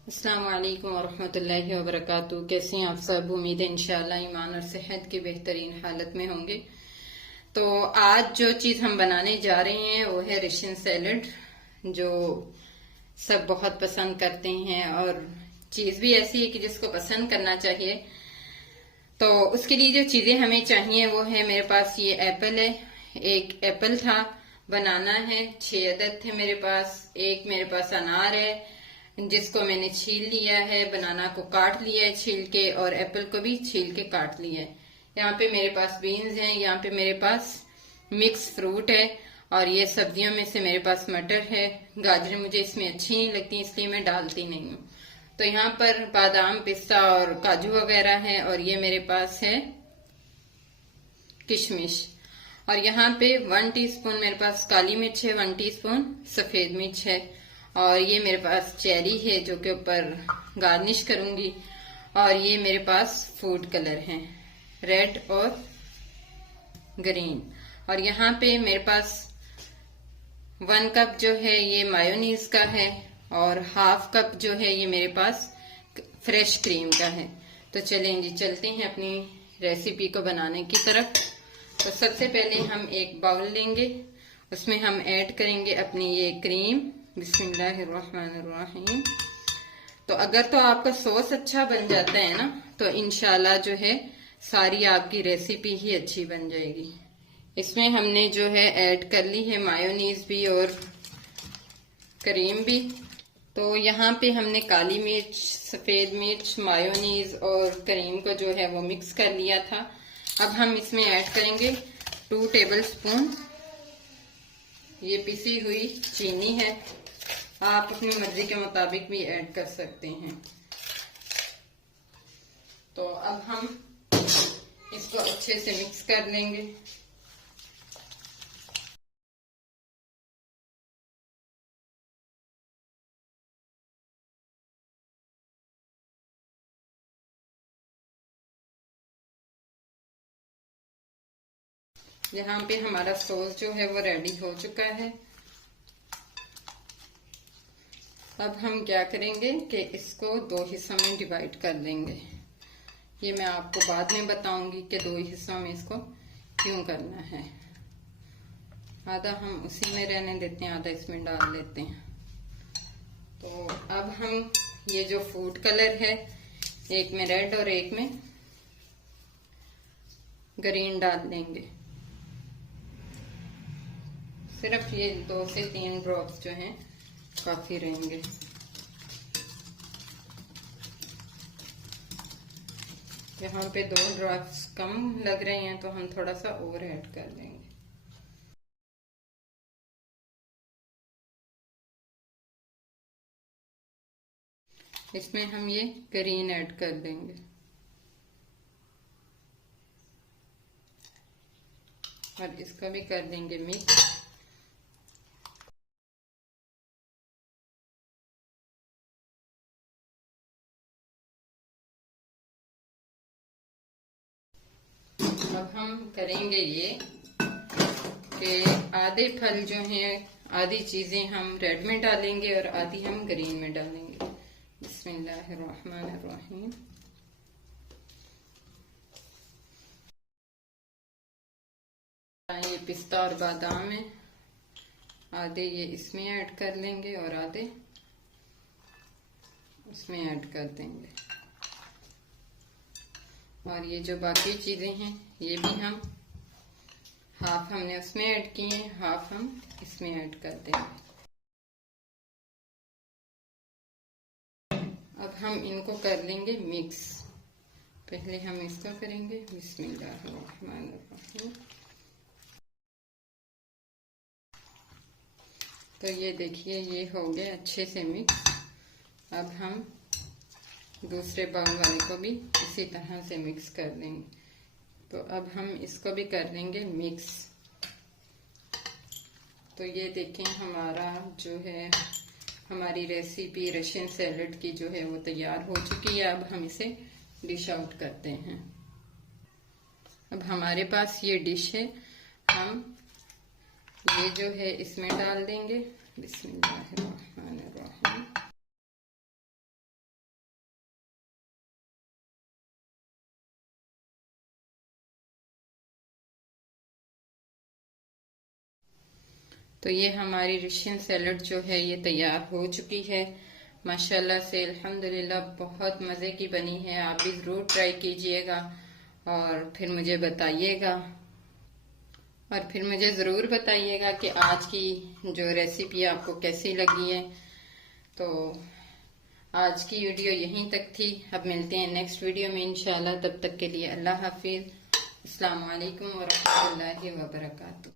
अस्सलाम वालेकुम वरहमतुल्लाहि वबरकातुहू। कैसे हैं आप सब? उम्मीद है इंशाअल्लाह ईमान और सेहत की बेहतरीन हालत में होंगे। तो आज जो चीज़ हम बनाने जा रहे हैं वो है रशियन सैलड, जो सब बहुत पसंद करते हैं और चीज़ भी ऐसी है कि जिसको पसंद करना चाहिए। तो उसके लिए जो चीज़ें हमें चाहिए वो है, मेरे पास ये एप्पल है, एक एप्पल था, बनाना है 6 अदद थे मेरे पास, एक मेरे पास अनार है जिसको मैंने छील लिया है, बनाना को काट लिया है छील के, और एप्पल को भी छील के काट लिया है। यहाँ पे मेरे पास बीन्स हैं, यहाँ पे मेरे पास मिक्स फ्रूट है, और ये सब्जियों में से मेरे पास मटर है। गाजर मुझे इसमें अच्छी नहीं लगती इसलिए मैं डालती नहीं हूँ। तो यहाँ पर बादाम, पिस्ता और काजू वगैरह है, और ये मेरे पास है किशमिश। और यहाँ पे 1 टीस्पून मेरे पास काली मिर्च है, 1 टीस्पून सफेद मिर्च है, और ये मेरे पास चेरी है जो के ऊपर गार्निश करूंगी, और ये मेरे पास फूड कलर है, रेड और ग्रीन। और यहाँ पे मेरे पास 1 कप जो है ये मायोनीज का है, और हाफ कप जो है ये मेरे पास फ्रेश क्रीम का है। तो चलें जी, चलते हैं अपनी रेसिपी को बनाने की तरफ। तो सबसे पहले हम एक बाउल लेंगे, उसमें हम ऐड करेंगे अपनी ये क्रीम। बिस्मिल्लाहिर्रहमानिर्रहीम। तो अगर तो आपका सॉस अच्छा बन जाता है ना, तो इंशाल्लाह जो है सारी आपकी रेसिपी ही अच्छी बन जाएगी। इसमें हमने जो है ऐड कर ली है मायोनीज भी और क्रीम भी। तो यहाँ पे हमने काली मिर्च, सफेद मिर्च, मायोनीज और क्रीम को जो है वो मिक्स कर लिया था। अब हम इसमें ऐड करेंगे 2 टेबलस्पून ये पिसी हुई चीनी है। आप अपनी मर्जी के मुताबिक भी ऐड कर सकते हैं। तो अब हम इसको अच्छे से मिक्स कर लेंगे। यहाँ पे हमारा सॉस जो है वो रेडी हो चुका है। अब हम क्या करेंगे कि इसको 2 हिस्सों में डिवाइड कर देंगे। ये मैं आपको बाद में बताऊंगी कि 2 हिस्सों में इसको क्यों करना है। आधा हम उसी में रहने देते हैं, आधा इसमें डाल लेते हैं। तो अब हम ये जो फूड कलर है, एक में रेड और एक में ग्रीन डाल देंगे। सिर्फ ये 2 से 3 ड्रॉप्स जो हैं काफी रहेंगे। यहाँ पे 2 ड्रॉप्स कम लग रहे हैं तो हम थोड़ा सा और ऐड कर देंगे। इसमें हम ये ग्रीन ऐड कर देंगे, और इसका भी कर देंगे मिक्स। अब हम करेंगे ये कि आधे फल जो हैं, आधी चीजें हम रेड में डालेंगे और आधी हम ग्रीन में डालेंगे। बिस्मिल्लाहिर्रहमानिर्रहीम। ये पिस्ता और बादाम है, आधे ये इसमें ऐड कर लेंगे और आधे उसमें ऐड कर देंगे। और ये जो बाकी चीजें हैं ये भी हम हाफ हमने उसमें ऐड किए हैं, हाफ हम इसमें ऐड कर देंगे। अब हम इनको कर लेंगे मिक्स। पहले हम इसका करेंगे बिस्मिल्लाहिर्रहमानिर्रहीम। तो ये देखिए ये हो गया अच्छे से मिक्स। अब हम दूसरे बाउल वाले को भी इसी तरह से मिक्स कर देंगे। तो अब हम इसको भी कर देंगे मिक्स। तो ये देखें हमारा जो है, हमारी रेसिपी रशियन सैलड की जो है वो तैयार हो चुकी है। अब हम इसे डिश आउट करते हैं। अब हमारे पास ये डिश है, हम ये जो है इसमें डाल देंगे। बिस्मिल्लाहिर्रहमानिर्रहीम। तो ये हमारी रशियन सैलड जो है ये तैयार हो चुकी है माशाल्लाह से, अल्हम्दुलिल्लाह बहुत मज़े की बनी है। आप भी ज़रूर ट्राई कीजिएगा और फिर मुझे बताइएगा। और फिर मुझे ज़रूर बताइएगा कि आज की जो रेसिपी आपको कैसी लगी है। तो आज की वीडियो यहीं तक थी। अब मिलते हैं नेक्स्ट वीडियो में इंशाल्लाह। तब तक के लिए अल्लाह हाफिज़। अस्सलाम वालेकुम व रहमतुल्लाहि व बरकातुहू।